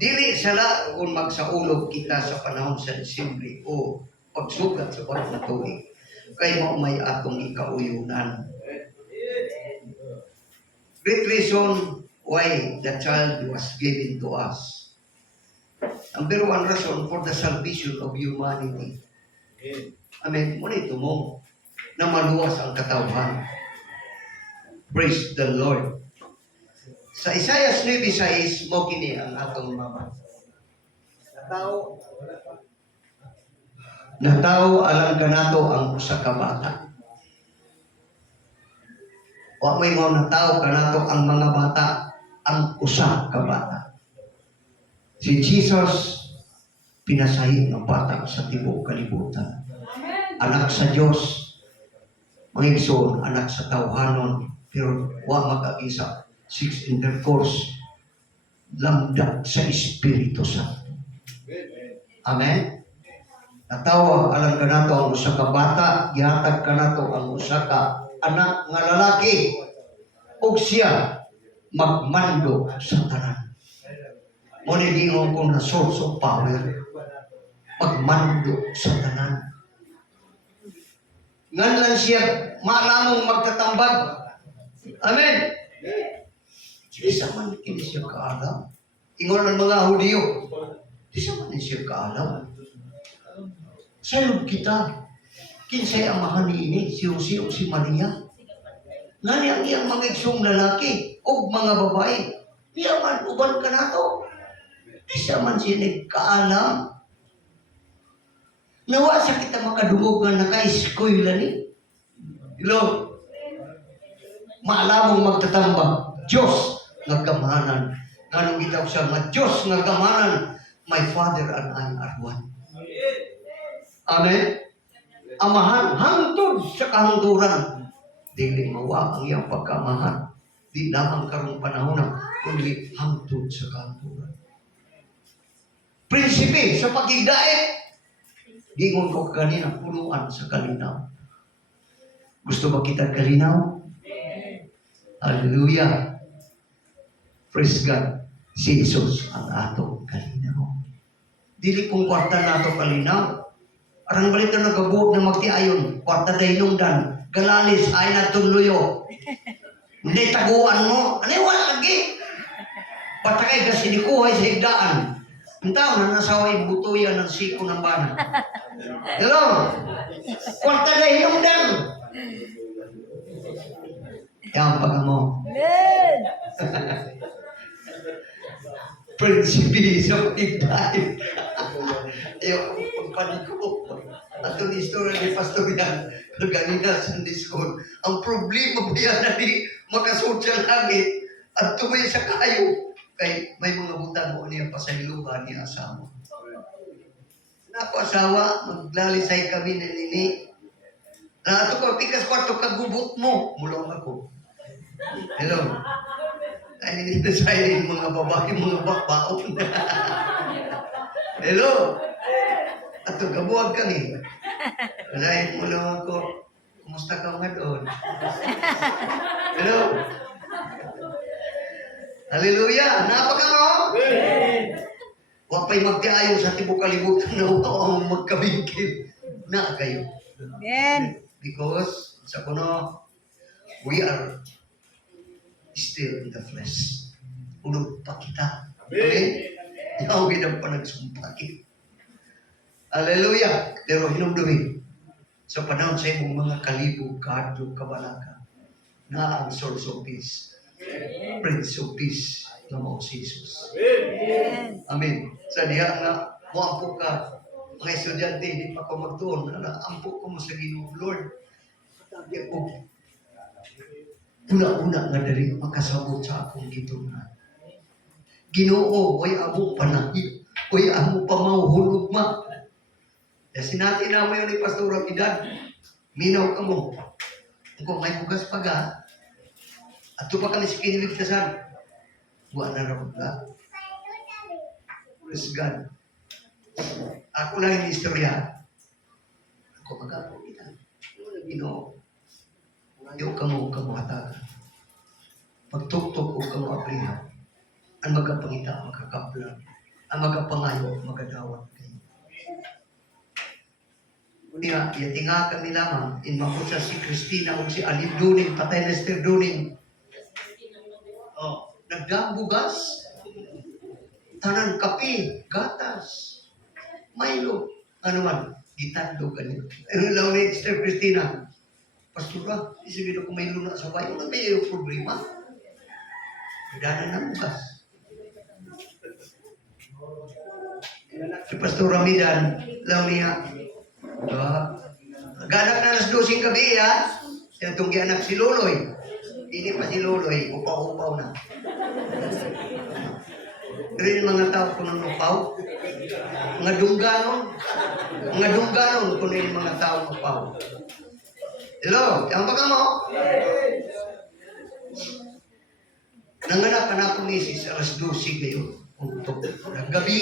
Dili sala kung magsaulog kita sa panahon sa Disyembre o pagsugat sa buwan na tuig. Kaya mo may atong ikauyunan. Great reason why the child was given to us. Number one reason for the salvation of humanity. Amen. Muna ito mo na maluwas ang katawhan. Praise the Lord. Sa Isaiah 9:6, mo kini ang atong mama. Nataw alam ka nato ang usa ka bata. Wa may mo nataw ka nato ang mga bata, ang usa ka bata. Si Jesus, pinasahi ng bata sa tibok kalibutan. Anak sa Diyos, mga igsoon, anak sa tawhanon, pero wa mag-agisa. 6 intercourse, lamdak sa Espiritu Santo. Amen? Natawa, alam ka nato ang usa ka bata, gihatag ka nato ang usa ka anak nga lalaki, ug siya magmando sa tanan. Muna gingon ko na source of power, magmando sa tanan. Ngan lang siya maalamong magtatambag. Amen? Di sa man kini siya kaalam. Ingon ng mga Hudiyo, di sa man siya kaalam. Sayod kita, kinsay ang mahaniini, si Jose o si Maria. Ngani ang iyang mga igsong lalaki o mga babae, niya man uban ka na to. Di sa man siya nagkaalam. Nawa sa kita makadungog nga naka-eskwela ni. Hello? Maalamong magtatambag, Diyos nga gamahanan. Ganong gitaw siya nga Diyos nga gamahanan, my Father and I are one. Amen? Amahan, hangtod sa kahangturan. Dili mawa ang iyang pagkamahan. Di lamang karong panahon na, kundi hangtod sa kahangturan. Prinsipe sa pagigdaet. Gingon ko kanina, punuan sa kalinaw. Gusto ba kita kalinaw? Hallelujah. Praise God. Si Jesus ang atong kalinaw. Dili kung kwarta na ato kalinaw. Arang balik na nagabuot na magtiayon. Kwarta na hinungdan. Galalis ay na tuluyo. Hindi taguan mo. Ano wala lagi? Patakay kasi ni kuhay sa higdaan. Ang tao na nasaway butuyan ng siko ng bana. Hello? Kwarta na hinungdan. Yan pag mo. Amen. Prinsipi sa pagdahin. Ayaw ko pagpaniko. At yung istorya ni Pastor yan, kaganina sa Sunday School, ang problema ba yan na di makasuot sa langit at tumay sa kayo. Kay may mga butang mo niya pasayluhan niya asawa. Naku asawa, maglalisay kami na nini. Nato ko, pikas kwarto kagubot mo. Mulong ako. Hello. Ay, hindi na sa'yo mga babae, mga babaon. Hello. At kabuwag kami. Dahil mulong ako, kumusta ka nga doon? Hello. Hallelujah. Napaka mo? Huwag pa'y magkaayo sa tibok kalibutan na huwag magkabingkil. Na kayo. Amen. Because sa kuno, we are still in the flesh. Unod pa kita. Amen? Yawin ang panagsumpaki. Hallelujah! Pero hinumdumi, sa panahon sa imong mga kalibog, kadyo, kabalaka, na ang source of peace. Prince of peace na mo si Jesus. Amen. Amen. Sa diha nga, muampo ka, mga estudyante, hindi pa ko magtuon, ampo ko mo sa Ginoo, Lord. Sabi ako, una-una nga dali makasabot sa akong gitungan. Ginoo, way amo panahi, way amo pamauhulog ma. Kasi natin na mo yun ni Pastor Rapidad, minaw ka mo. Kung may bugas pa ga, at ito pa kami sa kiniligtasan, buwan na raw ka. Praise God. Ako lang yung istorya. Ako mag-ako kita. Ginoo, ayaw ka mo hatagan. Pagtuktok ko ka mo aprihan. Ang magapangita, magkakaplan. Ang magapangayo, magadawat kayo. Unya, yatinga kami lamang, in makusa si Christina o si Alin Duning, patay na Esther Duning. Oh, nagdabugas. Tanan kape, gatas, Milo. Ano man, gitando ganito. Ano lang ni Esther Christina? Pastora, isipin ko may luna sa bayo. Ano may problema? Dana na bukas. Si Pastor Ramidan, lang niya, ganak na alas 12 gabi, ha? Itong gianak si Loloy. Ini pa si Loloy, upaw-upaw na. Rin mga tao kung nupaw. Mga dungganon. Mga dungganon kung rin mga tao nupaw. Hello, yang ba ka mo? Nanganak ka na ako misis, alas 12 kayo. Gabi.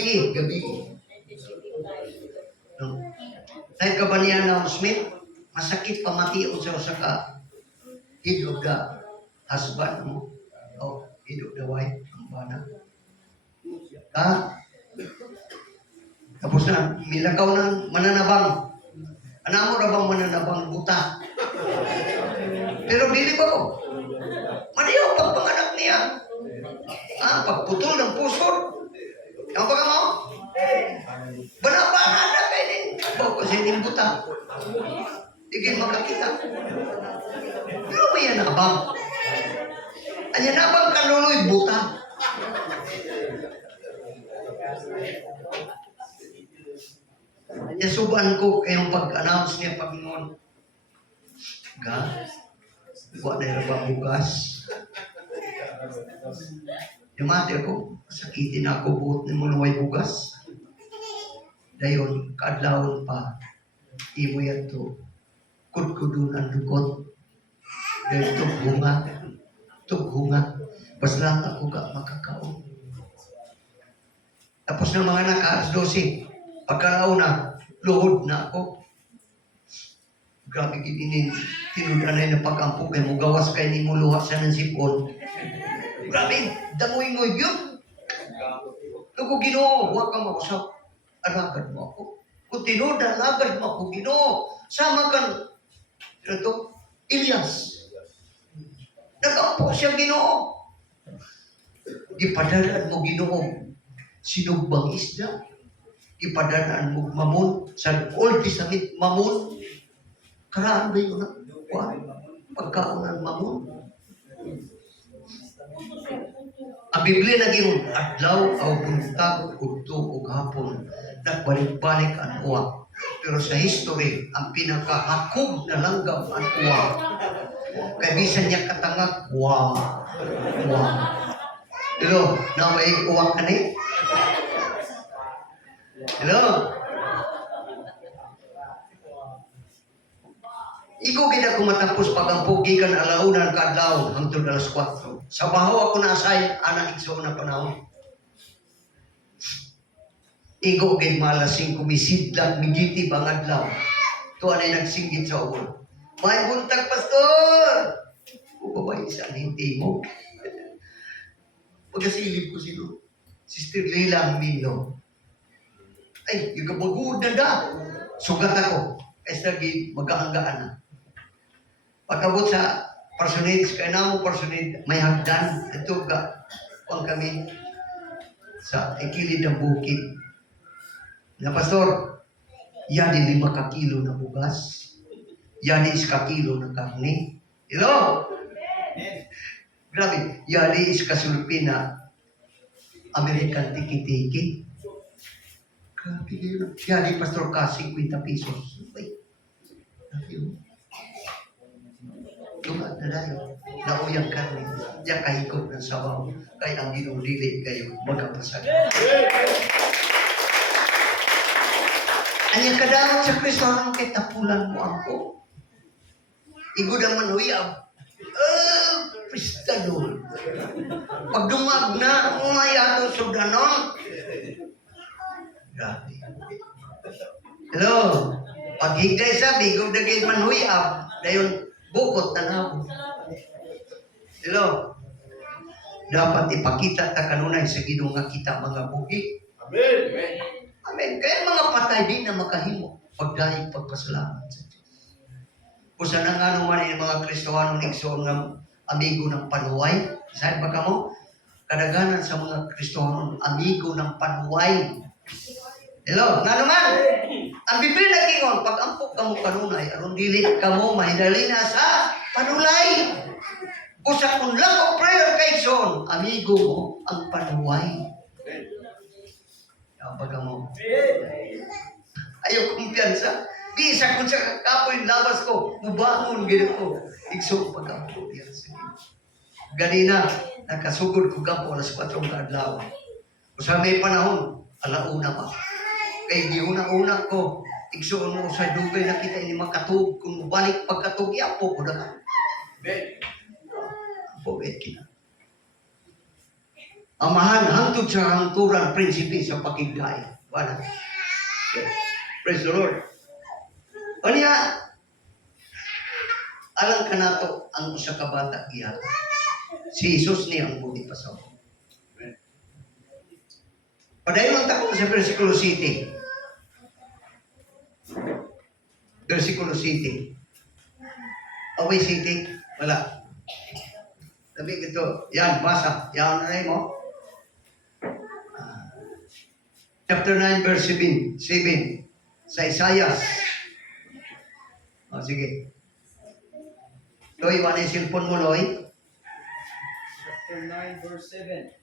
Ay ka ba niya na Smith? Masakit pamatiyon siya sa ka. Head of the husband mo. O, head of the wife. Ang bana. Ha? Tapos na, milakaw na mananabang. Ano mo na bang mananabang buta? Pero dili ba ko? Maniyaw pagpanganak niya. Pagputol ng puso. Ang baka mo? Banabana na kayo din. Bawa ko siya din buta. Igin makakita. Pero may yan nabang. Anya nabang kanuloy buta. Yasuban ko kayong pag-announce niya Panginoon. Buat na yung bukas. Yung mati ako, sakitin ako buot ni mo naway bugas. Dayon, kaadlawon pa, imo yan to, kudkudun ang dukot. Dayon, tughunga. Basta ako ka makakaon. Tapos ng mga anak, 12, pagkaraon na, luhod na ako. Grabe kininin, tinudanay na pag-ampog, kaya mo gawas kayo ni mo luha siya ng sipon. Grabe, damoy-ngoy yun. Lugo Ginoo, huwag kang makusap. Alagad mo ako. Kung tinudan, alagad mo ako, Ginoo. Sama kan, ito, Elias. Nag-ampo siya, Ginoo. Ipadalaan mo, Ginoo. Sinugbang isda. Ipadalaan mo, mamon. Sa Old Testament, mamon. Karaan ba yun na? Pagkaunan mamon. Ang Biblia naging adlaw o buntag, udto o hapon. Nagbalik-balik ang uwa. Pero sa history, ang pinakahakog na langgam ang uwa. Kaya bisan niya katangag, uwa. Hello, naway uwa ka ni? Hello? Iko gina ko matapos pagampugi kan alaunan kadlaw hangtod alas 4. Sa bahaw ako na-assign anak igsoon na panahon. Iko gid malas 5 misidlat migiti bang adlaw. Tuwa na nagsinggit sa ulo. May buntag pastor. Ubabay sa hindi mo. Pagkasilip ko sino. Sister Leila Mino. Ay, yung kabagod na da. Sugat ako. Kaya lagi mag-aanggaan na. Pagkabot sa personage, kaya na mo personage, may hagdan. Ito pang kami sa ikilid ng bukid. Na pastor, yan din 5 kakilo na bugas. Yan din 1 kakilo na karne. Hello? Grabe. Yan din 1 kasulpi na American tiki-tiki. Grabe yun. Yan din pastor ka 50 pesos. Ay. Yun. Tumat na dayo. Nauyang karne. Diyan kahikot ng sabaw. Kaya ang ginulili kayo. Magkapasag. Anyang kadamot sa Kristo ang kitapulan mo ako. Igod ang manuyab. Kristadol. Pag dumag na, umayato sa ganon. Grabe. Hello. Pag higday sabi, igod na kayo manuyab. Dayon, bukot na nabo. Hello. Dapat ipakita ta kanunay sa Ginoo nga kita mga buhi. Amen. Amen. Kaya mga patay din na makahimo pagdahig pagpasalamat sa Diyos. Kung saan nga naman yung mga Kristohanong igsoon ng amigo ng panuway. Saan ba ka mo? Kadaganan sa mga Kristohanong amigo ng panuway. Hello, nga naman. Ang Biblia nagingon, pag ampok ka mo kanunay, aron dili ka mo mahidali na sa panulay. Kung sa kunlang o prayer kay son, amigo mo ang panuway. Kapag mo. Ayaw kumpiyansa. Di isa kung sa kapoy labas ko, mubangon gina ko. Igso pag-ampok yan sa Ganina, nakasugod ko gapo alas 4 kaadlaw. Sa may panahon, alauna pa. Kay giuna-una ko, igsuon mo sa dugay na kita ini makatug, kung balik pagkatug, yapo ko na ka. Apo, kita. Amahan, hangtod sa hangturan, prinsipe sa pakigay. Wala. Okay. Praise the Lord. O niya, alam ka na to, ang usa ka bata giya. Si Jesus niya ang buhi pasaw. Padayon lang tako sa versikulo 7. Versikulo 7. Away City, wala. Sabi ito, yan, basa. Yan na mo. Chapter 9, verse 7. Sa Isaiah. O, sige. Loy, wala yung cellphone mo, Loy? Chapter 9, verse 7.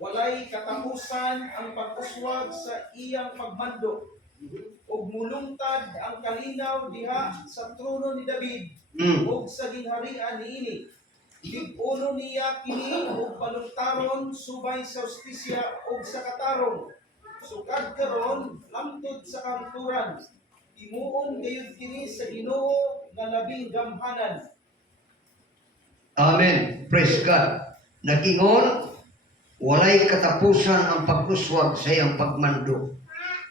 Walay katapusan ang pag-uswag sa iyang pagmando, ug mulungtad ang kalinaw diha sa trono ni David, ug sa gingharian niini. Lig-uno niya kini ug balungtaron subay sa justisya ug sa katarong. Sukad karon lamtod sa kanturan. Timuon gayud kini sa Ginoo nga labing gamhanan. Amen. Praise God. Nagingon, walay katapusan ang pag-uswag sa iyang pagmando,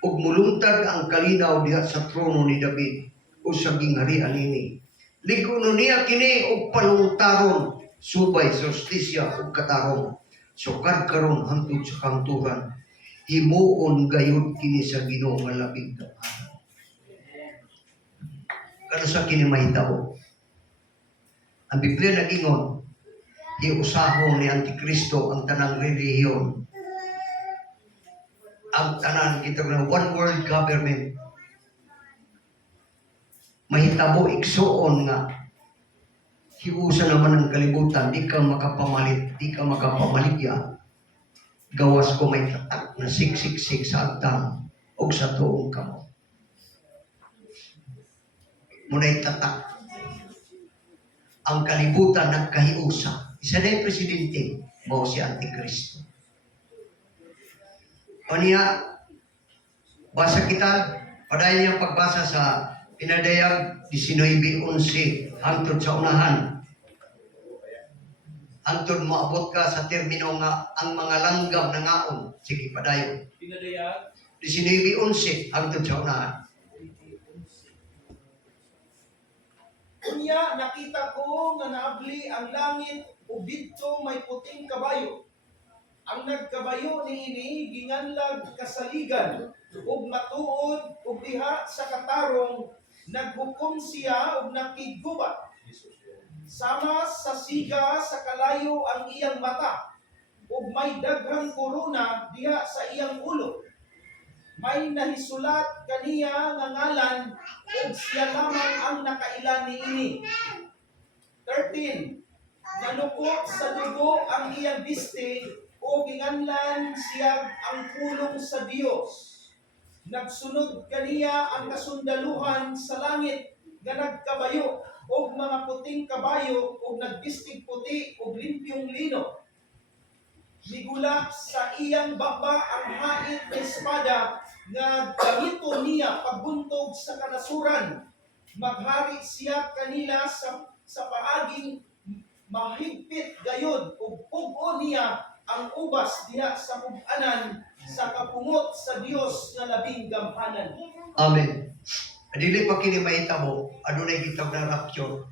ug mulungtad ang kalinaw diha sa trono ni David o sa gingharian nini. Lig-uno niya kini og palungtaron subay sa justisya ug katarong. Sukad karon hangtod sa kanturan. Himuon gayud kini sa Ginoo nga labing gamhanan. Kano sa kini mahitabo? Ang Biblia nagingon, iusahon ni Antikristo ang tanang relihiyon. Ang tanan kita na one world government. Mahitabo iksoon nga hiusa naman ang kalibutan, di ka makapamalit, di ka makapamaligya. Gawas ko may tatak na siksik sa agdang o sa tuong kamo. Muna'y tatak. Ang kalibutan nagkahiusa. Isa na yung presidente, mo si Antikristo. O niya, basa kita, padayon niyang pagbasa sa Pinadayag 19:11 hangtod sa unahan. Hangtod moabot ka sa termino nga ang mga langgam na ngaon. Sige, padayon. Pinadayag 19:11 hangtod sa unahan. Unya nakita ko nga naabli ang langit ug didto may puting kabayo. Ang nagkabayo niini ginganlag kasaligan ug matuod ug diha sa katarong naghukom siya ug nakigubat. Sama sa siga sa kalayo ang iyang mata ug may daghang korona diha sa iyang ulo. May nahisulat kaniya nga ngalan ug siya lamang ang nakailan niini. 13. Nalukot sa dugo ang iyang biste o ginganlan siya ang pulong sa Dios. Nagsunod kaniya ang kasundaluhan sa langit nga nagkabayo og mga puting kabayo og nagbistig puti og limpyong lino. Migula sa iyang baba ang hait na espada nga gamito niya pagbuntog sa kanasuran. Maghari siya kanila sa paaging mahigpit gayod ug pugo niya ang ubas diha sa ug-anan sa kapungot sa Dios nga labing gamhanan. Amen. Dili pa kini mahitabo, adunay gitawag na rapture.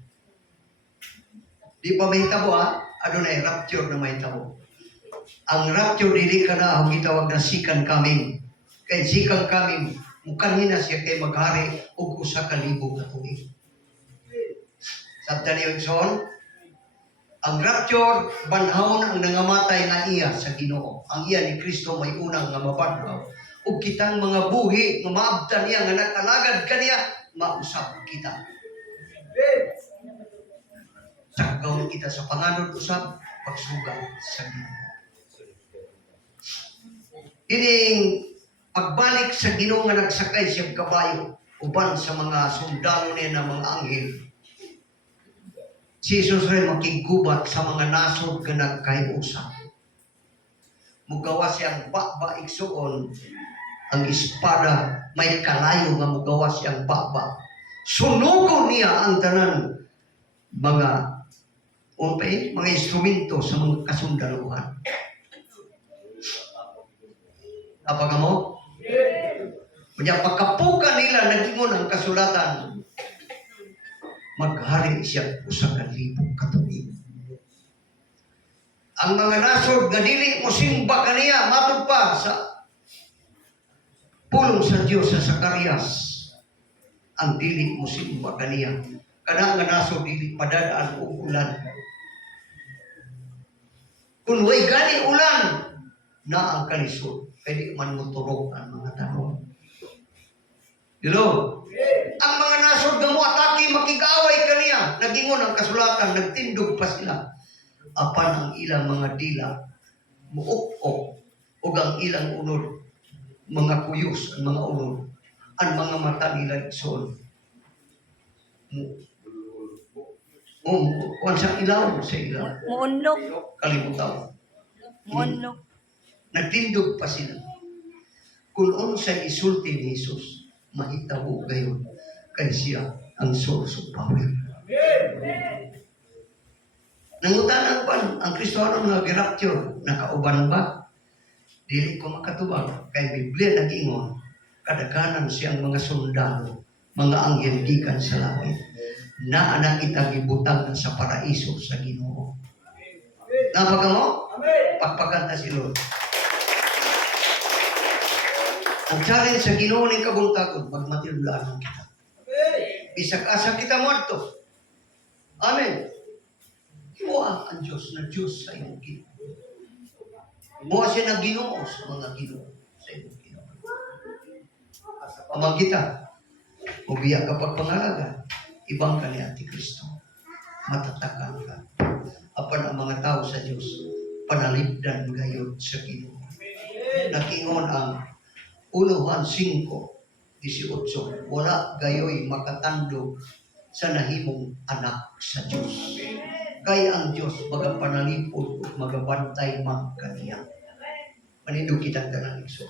Di pa mahitabo adunay rapture na mahitabo. Ang rapture dili ka na ang gitawag na second coming. Kay second coming, mukanhin na siya kay maghari og usa ka libo ka tuig. Sabta niyo son, ang rapture, banhawon ang nangamatay na iya sa Ginoo. Ang iya ni Kristo may unang nga mabanhaw. Ug kitang mga buhi nga maabtan niya nga nag-alagad kaniya, mausap kita. Sagawon kita sa panganod usab, pagsugat sa Ginoo. Ining pagbalik sa Ginoo nga nagsakay siyang kabayo, uban sa mga sundalo niya na mga anghel, si Jesus rin makigubat sa mga nasod nga nagkahiusa. mugawa siyang baba igsuon, ang espada may kalayo nga mugawa siyang baba. Sunugon niya ang tanan mga mga instrumento sa mga kasundaluhan. Apa mo? Kanya pagkapukan nila nagingon ang kasulatan, maghari siya usa ka libong katuig. Ang mga nasod nga dili mo simba kaniya matud pa sa pulong sa Dios sa Zacarias, ang dili mo simba kaniya. Kana nga nasod dili padadaan og ulan. Kung way gani ulan na ang kalisod, pwede man moturog ang mga tanong. Hello? Ang mga nasod nga mo atake makig-away kaniya, nagingon ang kasulatan, nagtindog pa sila. Apan ang ilang mga dila, muok-ok, o ang ilang unod, mga kuyos, ang mga unod, ang mga mata nila isoon. Kung sa ilaw, sa ilaw. Muunlok. Kalimutan. Muunlok. Nagtindog pa sila. Kung unsa isulti ni Jesus, mahitabo gayon kay siya ang source of power. Nangutanan pa ang Kristiyano nga girapture, nakauban ba? Dili ko makatubag kay Biblia nag-ingon, kadaghanan siyang mga sundalo, mga anghel gikan sa langit, na anang itagibutang sa paraiso sa Ginoo. Napaga mo? Pagpaganta si Lord. Ang challenge sa Ginoo ning kabuntagon, magmatinulaan kita. Bisag asa kita morto. Amen. Himuha ang Diyos na Diyos sa iyong Ginoo. Himuha siya na Ginoo sa mga Ginoo sa iyong Ginoo. Amang kita, ubiya kapag pangalaga, ibang ka ni Antikristo. Matatakan ka. Apan ang mga tao sa Diyos, panalipdan gayon sa Ginoo. Nakingon ang 1 Juan 5:18, wala gayoy makatando sa nahimong anak sa Diyos. Kaya ang Diyos magapanalipod at magabantay man kaniya. Manindog kitang tanan igsoon.